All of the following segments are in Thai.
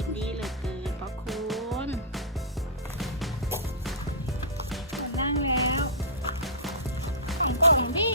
กินดีเหลยเกินพระคุณนั่งแล้วอินดี้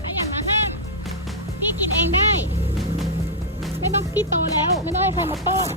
ไม่อย่ามาห้ามพี่กินเองได้ ไม่ต้องพี่โตแล้ว ไม่ต้องให้ใครมาป้อน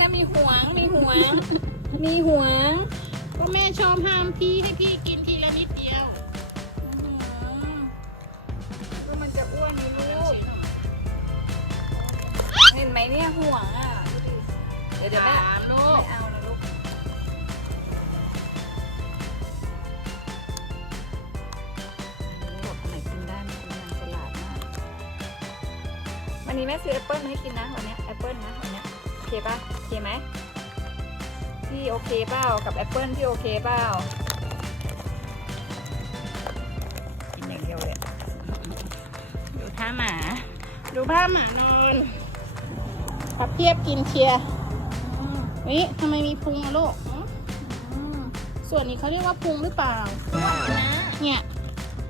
นะมีห่วงมีห่วง มีห่วงก็แม่ชอบห้ามพี่ให้พี่กินทีละนิดเดียวอื้อหือก็มันจะอ้วนไหมลูกเห็นไหมเนี่ยห่วงอะดูดิเดี๋ยวเดี๋ยวแม่ถามลูไม่กเอานะลูกบอกอันไหนกินได้มันกินมันฉลาดมากวันนี้แม่ซื้อแอปเปิ้ลมาให้กินนะวันเนี้แอปเปิ้ลนะวันเนี้ยโอเคป่ะโอ เคไหมพี่โอเคเปล่ากับแอปเปิ้ลพี่โอเคเปล่ากินอย่างเดียวเลยดูท่าหมา ดูผ้าหมานอนพับเพียบกินเชียร์อืมนี่ทำไมมีพุงอะลูกหืออืมส่วนนี้เขาเรียกว่าพุงหรือเปล่าอ้วนนะเนี่ย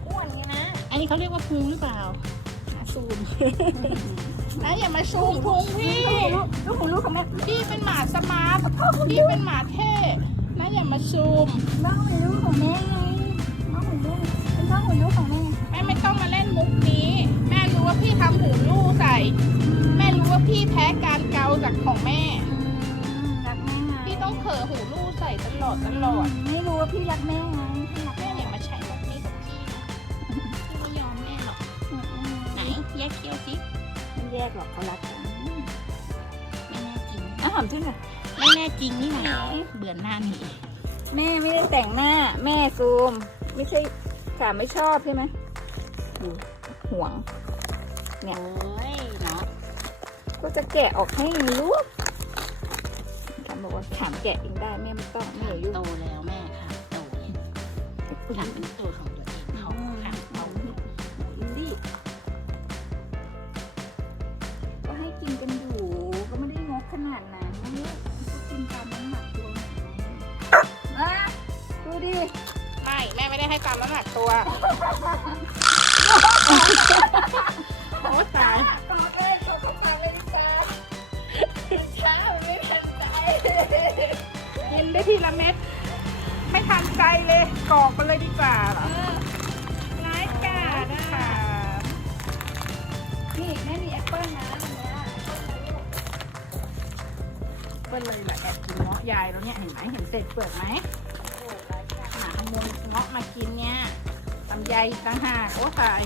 อ้วนไงนะ อันนี้เขาเรียกว่าพุงหรือเปล่าอะซูมนะอย่ามาซูมพุงพี่ พี่เป็นหมาเท่นะอย่ามาซูมน้องของลูกของแม่ไงน้องของลูกเป็นน้องของลูกของแม่แม่ไม่ต้องมาเล่นมุกนี้ แม่รู้ว่าพี่ทำหูลู่ใส่แม่รู้ว่าพี่แพ้การเกาจากของแม่ รักแม่ไงพี่ต้องเผลอหูลู่ใส่ตลอดตลอดไม่รู้ว่าพี่รักแม่ไงพี่รักแม่อย่ามาใช้มุกนี้กับพี่นะพี่ไม่ยอมแม่หรอกไหนแยกเคี้ยวสิไม่แยกหรอกเขารักกันไม่แน่จริงอะหอมจริงเหรอไม่ แน่จริงนี่นะเบื่อหน้าหนีแม่ไม่ได้แต่งหน้า แม่ซูม ไม่ใช่สามไม่ชอบใช่ไหมดูห่วง เนี่ยโอ้ยเนาะก็จะแกะออกให้ลูกถามบอกว่าถามแกะเองได้แม่ไม่ต้องไม่ขาอยากยุ่งโตแล้วแม่ค่ะโตทำเป็นตัวของ ดูดิ ไม่ แม่ไม่ได้ให้ตามน้ำหนักตัว โอ้ตายปอกเลยปอกเข้าปากเลยจ้าช้าไม่ทันใจกินได้ทีละเม็ด ไม่ทันใจเลยกรอกไปเลยดีกว่าเออร้ายกาจนะคะนี่แม่มีแอปเปิ้ลนะอันเนี้ยแอปเปิ้ลนะลูกเปิ้ลเลยแหละแอบกินเงาะยายแล้วเนี่ยเห็นไหมเห็นเศษเปลือกไหม เงาะมากินเนี่ยลำไยอีกต่างหากโอ้ตาย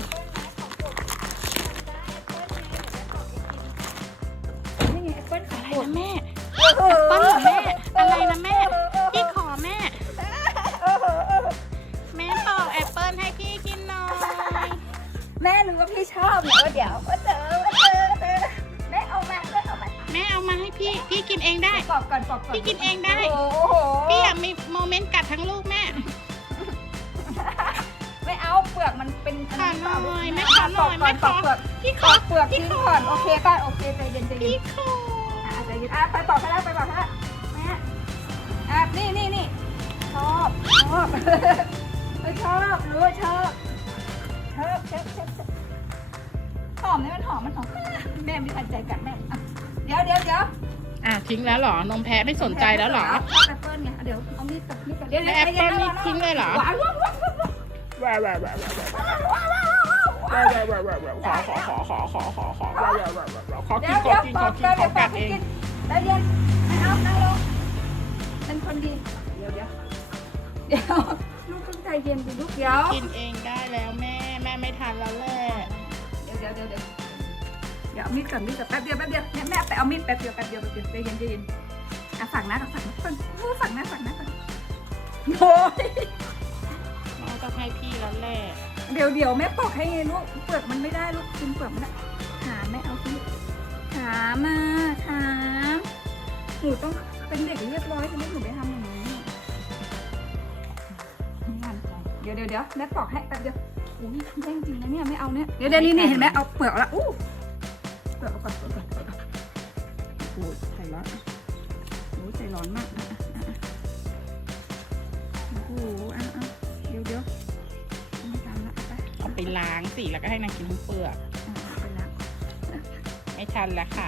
นี่ไงแอปเปิ้ลของอะไรโปรดนะแม่เปิ้ลเหรอแม่ อะไรนะแม่ พี่ขอแม่ แม่ปอกแอปเปิ้ลให้พี่กินหน่อย แม่รู้ว่าพี่ชอบเนี่ยเดี๋ยวว่าเจอว่าเจอแม่เอามาแม่เอามาแม่เอามาให้พี่ พี่กินเองได้ ปอกก่อนปอกก่อนพี่กินเองได้ โอ้โหพี่อยากมีโมเมนต์กัดทั้งลูกแม่ไม่ ขอหน่อยแม่ขอหน่อยปแม่กขก่ออนปอกเปลือกพี่ขปออกเปลือกพี่ทิ้งขอก่อนโอเคป่ะโอเคใจเย็นใจเย็พี่นขออะใจเย็นอะไปปอกให้แล้วไปปอกให้แล้วแม่อะนี่นี่นี่ชอบชอบเฮ้ยชอบรู้ว่าชอบชอบชอบชอบชอบหอมเนี่ยมันหอมมันหอมแม่ไม่ทันใจกันแม่อะเดี๋ยวเดี๋ยวเดี๋ยว อะทิ้งแล้วเหรอนมแพะไม่สนใจแล้วเหรอชอบแอปเปิ้ลไงเดี๋ยวเอามีดกับมีดกับเดี๋ยวแล้วแอปเปิ้ลนี่ทิ้งเลยเหรอหวานว้าว ว้าวว้าวว้าวว้าวว้าวว้าวว้าวว้าวว้าวว้าวว้าวว้าวขอขอขอขอขอขอขอว้าวว้าวว้าวว้าวขอกินยวขอเดี๋ยวกินขออกกินเดี๋ยวเดี๋ยวปกัอกดให้เองกินใจเอาลงเป็นคนดีเดี๋ยวเดี๋ยวเดี๋ยวลูกต้องใจเย็นดิลูกเดี๋ยวกินเองได้แล้วแม่แม่ไม่ทันแล้วแหละเดี๋ยวเดี๋ยวเดี๋ยวเดี๋ยวเดี๋ยวเอามีดก่อนมีดก่อนแป๊บเดียวแป๊บเดียวเนี่แม่ไปเอามีดแป๊บเดียวแป๊บเดียวแป๊บเดียวใจเย็นใจเย็นอะฝั่งนะฝั่งนะฝั่งนะฝั่งนะฝั่งโอ้ยแม่ต้อง ให้พี่แล้วแหละเดี๋ยวเดี๋ยวแม่ปอกให้ไงลูกเปลือกมันไม่ได้ลูกกินเปลือกม่ได้หาแม่เอาที่ขามาขาหนูต้องเป็นเด็กเรียบร้อยจะไม่หนูไปทำอย่างนี้ไม่งานใจเดี๋ยวเดี๋ยวเดี๋ยวแม่ปอกให้แป๊บเดียวโอ้ยแย่งจริงนะเนี่ยไม่เอาเนี่ยเดี๋ยวเดี๋ยวนี่นี่เห็นไหมเอาเปลือกแล้วอู้เปลือกก่อนเปลือกก่อนเปลือกก่อนโอ้ยใจร้อนโอ้ยใจร้อนมากอะ ล้างสิแล้วก็ให้นางกินทั้งเปลือกอะเอาไปละไม่ทันแล้วค่ะ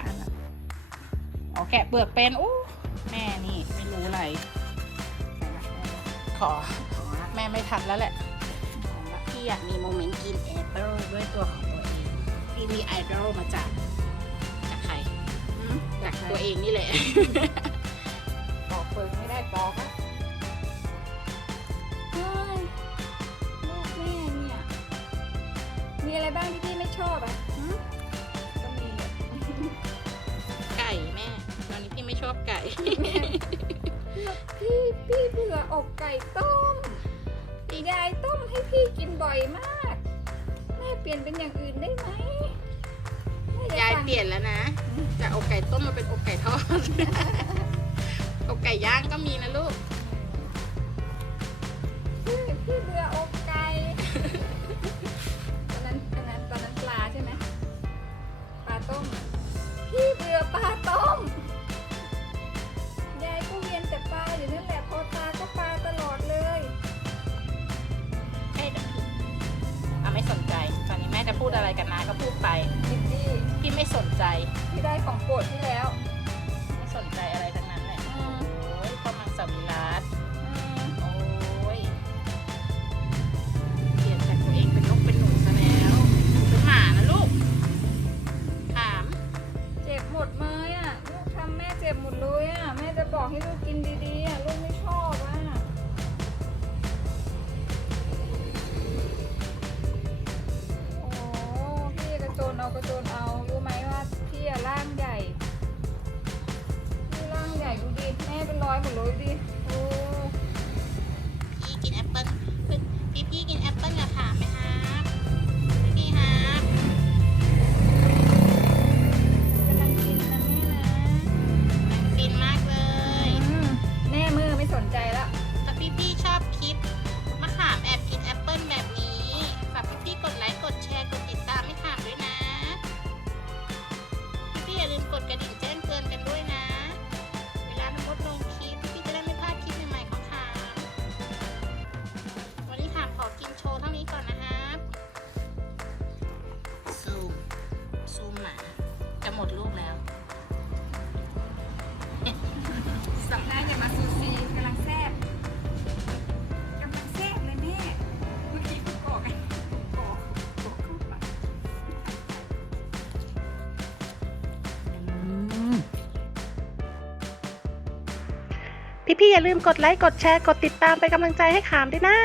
อ๋อแกะเปลือกเป็นอู้แม่นี่ไม่รู้อะไรขอแม่ไม่ทันแล้วแหละพี่อยากมีโมเมนต์กินแอปเปิลด้วยตัวของตัวเองพี่มีไอดอลมาจากจากใครอืมจากตัวเองนี่แหละปอกเปลือกไม่ได้ปอก อะไรบ้างที่พี่ไม่ชอบอะหืมก็มีอะไก่แม่ ตอนนี้พี่ไม่ชอบไก่ พี่พี่เบื่ออกไก่ต้มยายต้มให้พี่กินบ่อยมากแม่เปลี่ยนเป็นอย่างอื่นได้ไหมแม่ยายฟังเปลี่ยนแล้วนะ จากอกไก่ต้มมาเป็นอกไก่ทอด อกไก่ย่างก็มีนะลูก พูดอะไรกันนะก็พูดไปดิบดี้พี่ไม่สนใจพี่ได้ของโปรดที่แล้วไม่สนใจอะไรทั้งนั้นแหละอืมโอ้ยพ่อมังสวิรัตอืม โอ้ยเปลี่ยนจากตัวเองเป็นนกเป็นหนูซะแล้วเป็นหมานะลูกถามเจ็บหมดเลยอะ ลูกทำแม่เจ็บหมดเลยอะ แม่จะบอกให้ลูกกินดีๆอะ ลูกไม่ แม่เป็นร้อยหมด พี่ๆอย่าลืมกดไลค์กดแชร์กดติดตามเป็นกำลังใจให้ขามด้วยนะ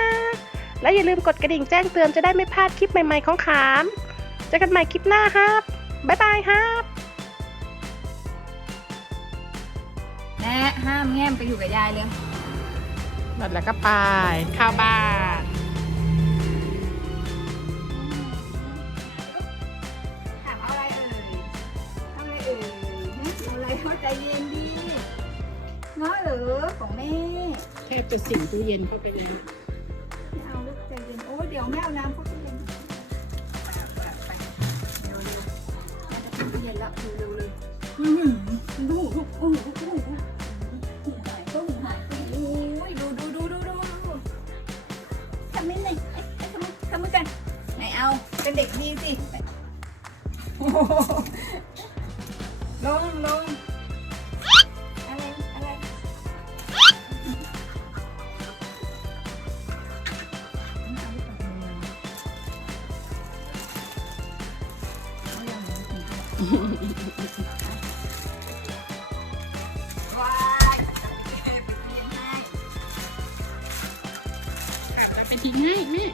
และอย่าลืมกดกระดิ่งแจ้งเตือนจะได้ไม่พลาดคลิปใหม่ๆของขามเจอกันใหม่คลิปหน้าครับบ๊ายบายครับแม่ห้ามแง้มไปอยู่กับยายเลยหมดแล้วก็ไปเข้าบ้านถามเอาอะไรเอ่ยเอาอะไรเอ่ยฮะเอาอะไรเข้าใจเย็นดี ง้อเหรือของแม่แค่เป็นสิ่งตู้เย็นเข้าไปแล้วไม่เอาลูกใจเย็นโอ้เดี๋ยวแม่เอาน้ำเข้าตู้เย็นไปไปไปเร็วเร็วแม่จะเข้าตู้เย็นแล้วเร็วเร็วเลยอื้อหือดูลูกโอ้โหโอ้โหหูหายก็หูหายโอ้ยดูดูดูดูดูดูทำนิดหนึ่งเอ้ยเอ้ยทำมือทำมือกันไหนเอาเป็นเด็กดีสิโอ้โหลงลง ไปทิ้งให้แม่